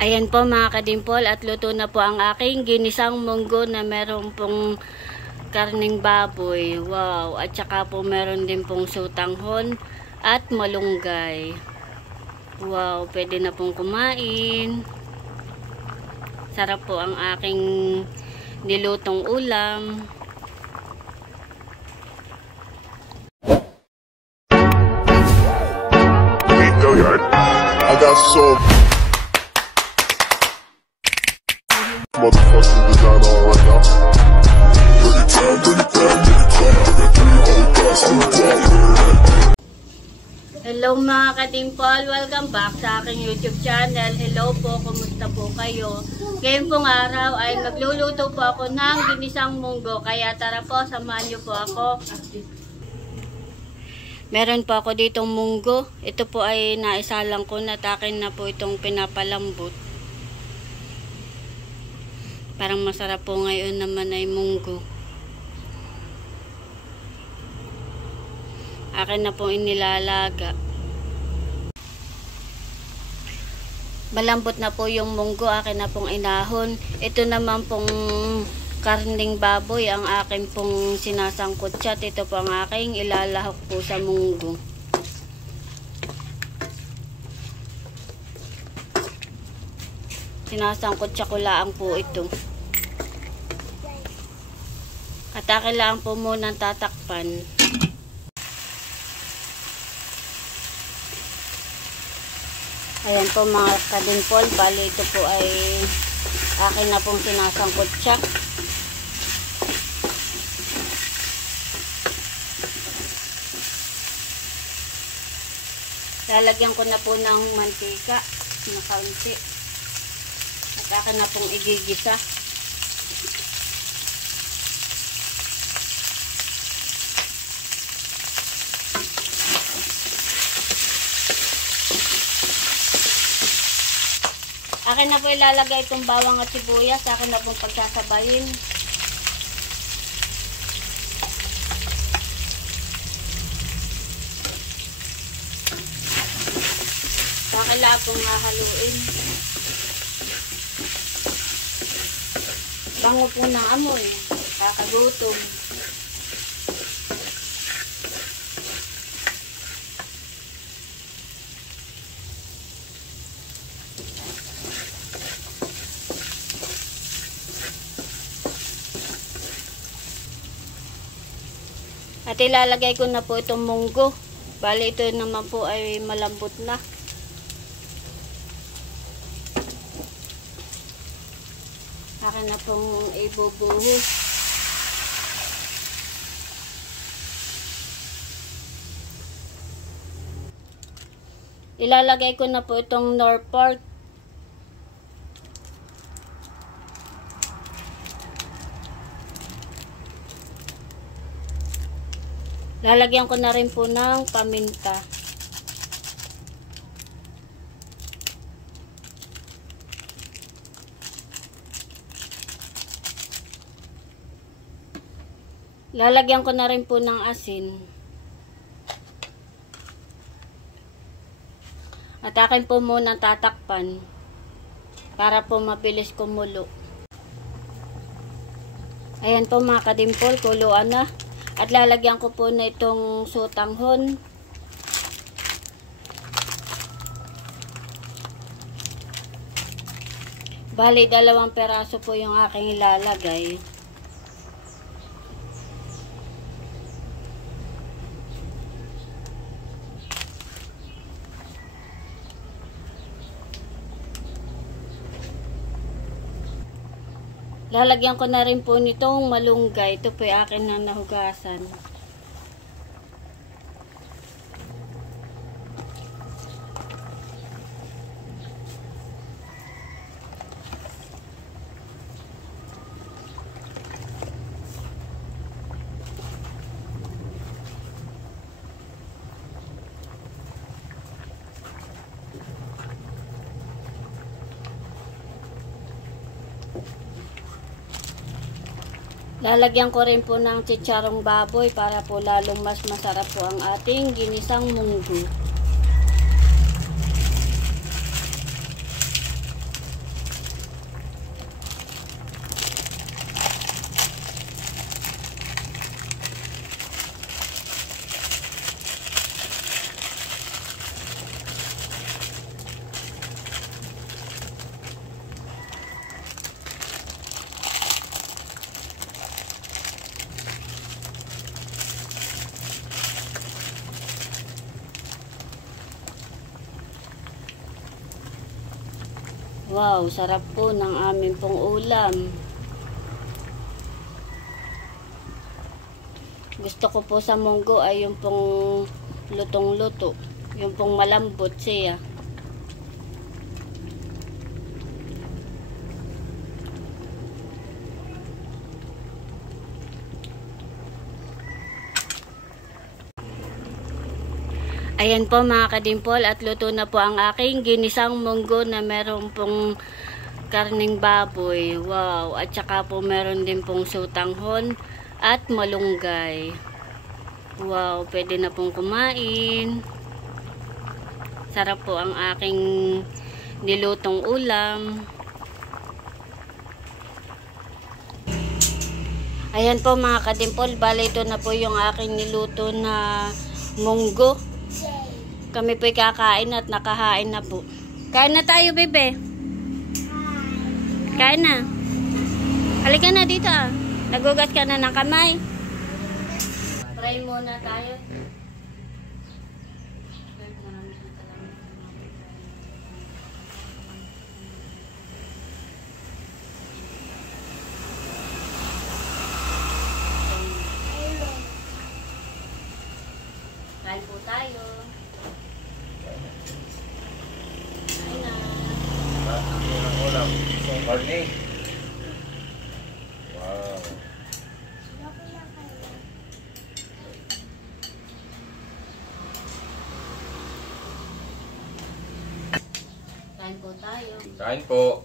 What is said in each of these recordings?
Ayan po mga kadimpol, at luto na po ang aking ginisang munggo na meron pong karning baboy. Wow! At saka po meron din pong sutanghon at malunggay. Wow! Pwede na pong kumain. Sarap po ang aking nilutong ulam. I got some motherfucking design on right now. Bring it down, bring it down, bring it down, bring it down, oh gosh, bring it down. Hello mga kadimpol, welcome back sa aking YouTube channel. Hello po, kumusta po kayo? Ngayon pong araw ay magluluto po ako ng ginisang munggo. Kaya tara po, samahan niyo po ako. Meron po ako ditong munggo. Ito po ay naisalang ko na, akin na po itong pinapalambot. Parang masarap po ngayon naman ay munggo. Akin na po inilalaga. Malambot na po yung munggo, akin na pong inahon. Ito naman pong karning baboy ang akin pong sinasangkot siya. Ito po ang aking ilalahok po sa munggo. Sinasangkot siya kulaan po ito. At akin lang po muna tatakpan. Ayan po mga kadimpol, bali ito po ay akin na pong sinasangkot siya. Lalagyan ko na po ng mantika na kaunti. At akin na pong igigisa. Akin na po ilalagay itong bawang at sibuyas. Akin na pong pagsasabayin. Akin lang pong hahaluin. Bango po ng amoy. Kakagutom. At ilalagay ko na po itong munggo. Bali ito naman po ay malambot na. Akin na pong ibubuhos. Ilalagay ko na po itong nor pork. Lalagyan ko na rin po ng paminta. Lalagyan ko na rin po ng asin. At akin po muna tatakpan para po mabilis kumulo. Ayan po mga kadimpol, kuluan na. At lalagyan ko po na itong sutanghon. Bali, 2 peraso po yung aking ilalagay. Lalagyan ko na rin po nitong malunggay. Ito po yung akin na nahugasan. Lalagyan ko rin po ng chicharong baboy para po lalong mas masarap po ang ating ginisang munggo. Wow, sarap po ng aming pong ulam. Gusto ko po sa munggo ay yung pong lutong-luto. Yung pong malambot siya. Ayan po mga kadimpol, at luto na po ang aking ginisang munggo na meron pong karning baboy. Wow, at saka po meron din pong sutanghon at malunggay. Wow, pwede na pong kumain. Sarap po ang aking nilutong ulam. Ayan po mga kadimpol, bali ito na po yung aking niluto na munggo. Kami po'y kakain at nakahain na po. Kain na tayo, bebe. Kain na. Halika na dito ah. Nagugas ka na ng kamay. Pray muna tayo. Kain po tayo. Kain na. Ang ulam. Isang karne. Wow. Kain po tayo. Kain po.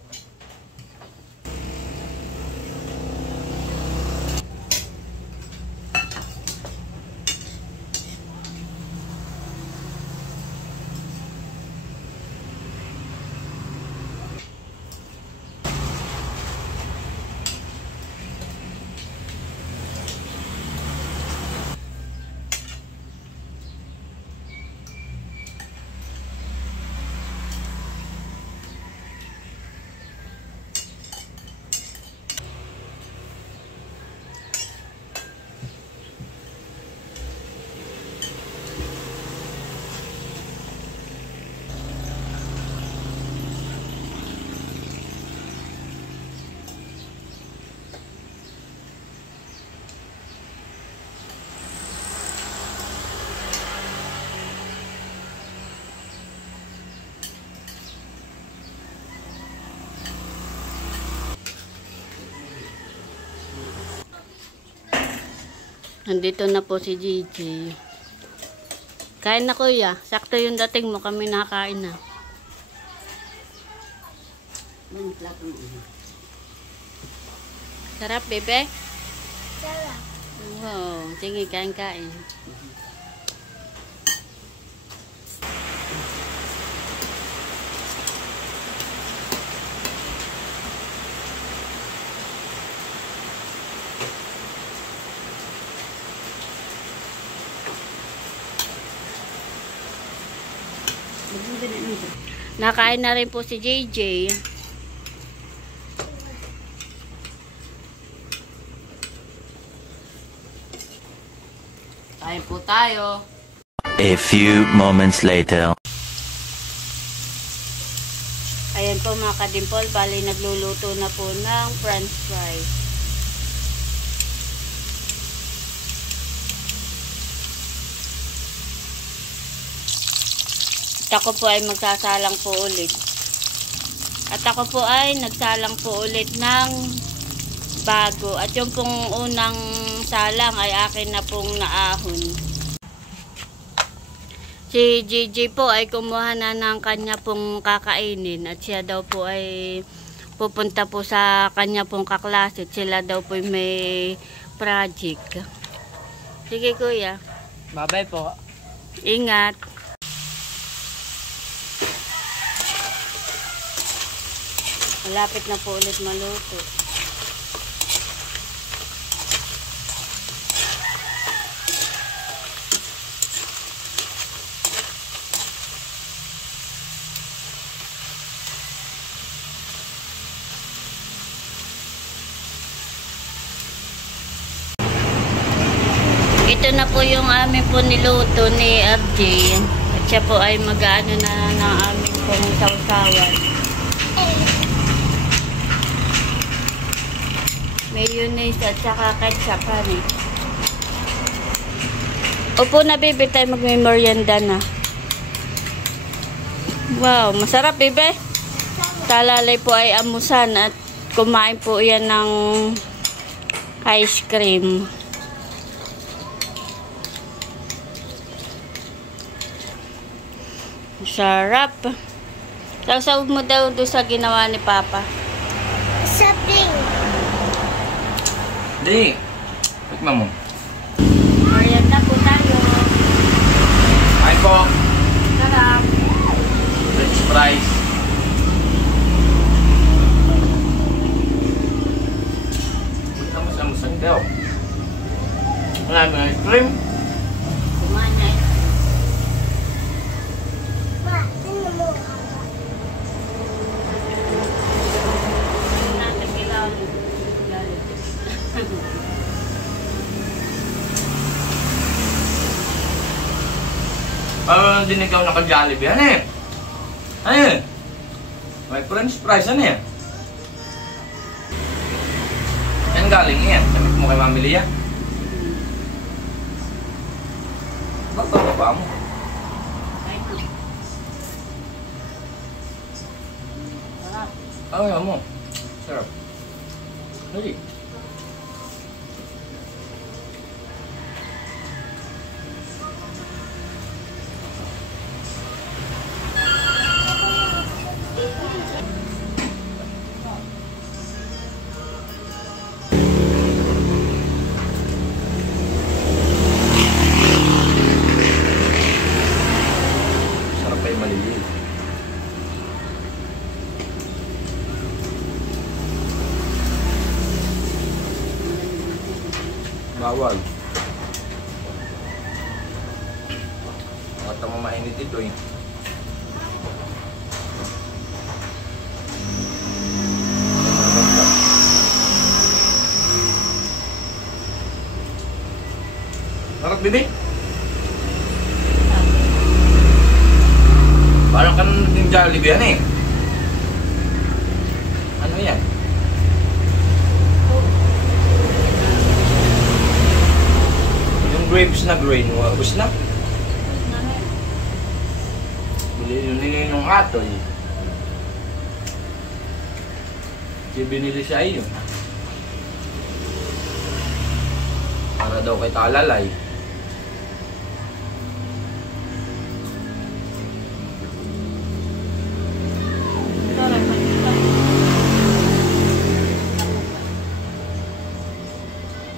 Nandito na po si Gigi. Kain na kuya. Sakto yung dating mo. Kami nakain na. Sarap, bebe? Sarap. Wow. Sige, kain-kain. Nakain na rin po si JJ. Kain po tayo. A few moments later. Ayan po mga kadimpol, bali nagluluto na po ng french fries. At ako po ay magsasalang po ulit. At ako po ay nagsalang po ulit ng bago. At yung pong unang salang ay akin na pong naahon. Si Gigi po ay kumuha na ng kanya pong kakainin. At siya daw po ay pupunta po sa kanya pong kaklase. Sila daw po may project. Sige kuya. Bye-bye po. Ingat. Malapit na po ulit maluto. Ito na po yung amin po niluto ni RJ. At siya po ay mag-ano na ng amin pong sausawan. Mayonnaise at saka ketchup, honey. Opo na, baby. Tayo magme-merienda na. Wow, masarap, baby. Talalay po ay amusan at kumain po yan ng ice cream. Sarap. Sausawag mo daw doon sa ginawa ni Papa. Something. Hindi. Tikman mo. Merienda po tayo. Kain po. Sarap. French fries. Amus-amusan kayo. Wala mo ice cream. Kumain na eh. Ma, tingnan mo. Parang din ikaw naka-Jollibee. Ano eh? Ano eh? May french fries. Ano eh? Yan galing yan. Sabi mo kay Mami Lia. Baba mo. Ayaw mo. Sarap. Hindi. Sarap pa yung maliliit. Bawal. Mata mo mainit ito eh. Sarap, bibi. Parang ka naging Jollibee yan eh. Ano yan? Yung grapes na grain, ubos na. Binili yung atoy. Binili siya yun. Para daw kay Talalay.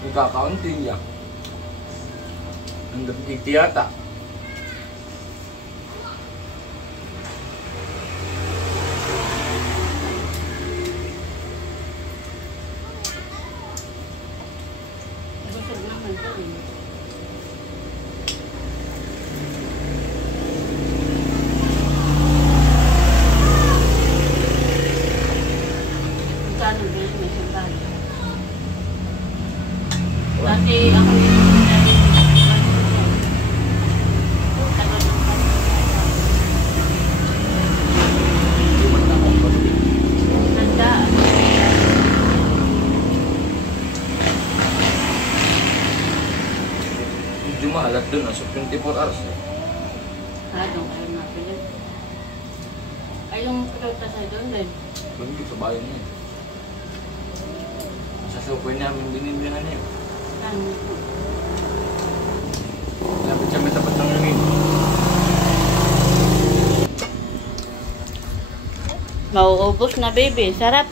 Nagkakaunti niya. Hanggang 80 yata. Busog naman ito eh. Magkano ba yun? May sandali. Dati ako yung tagal ng handa. Medyo mahalat dun, so 24 hours eh. Doon kayo napili. Ay, yung prutas ay doon din. Hindi sa bayan niya. Sa sukoy namin binindihan niya. Ano ito? Lapit siya may tapat ng langin. Mauubos na, baby. Sarap.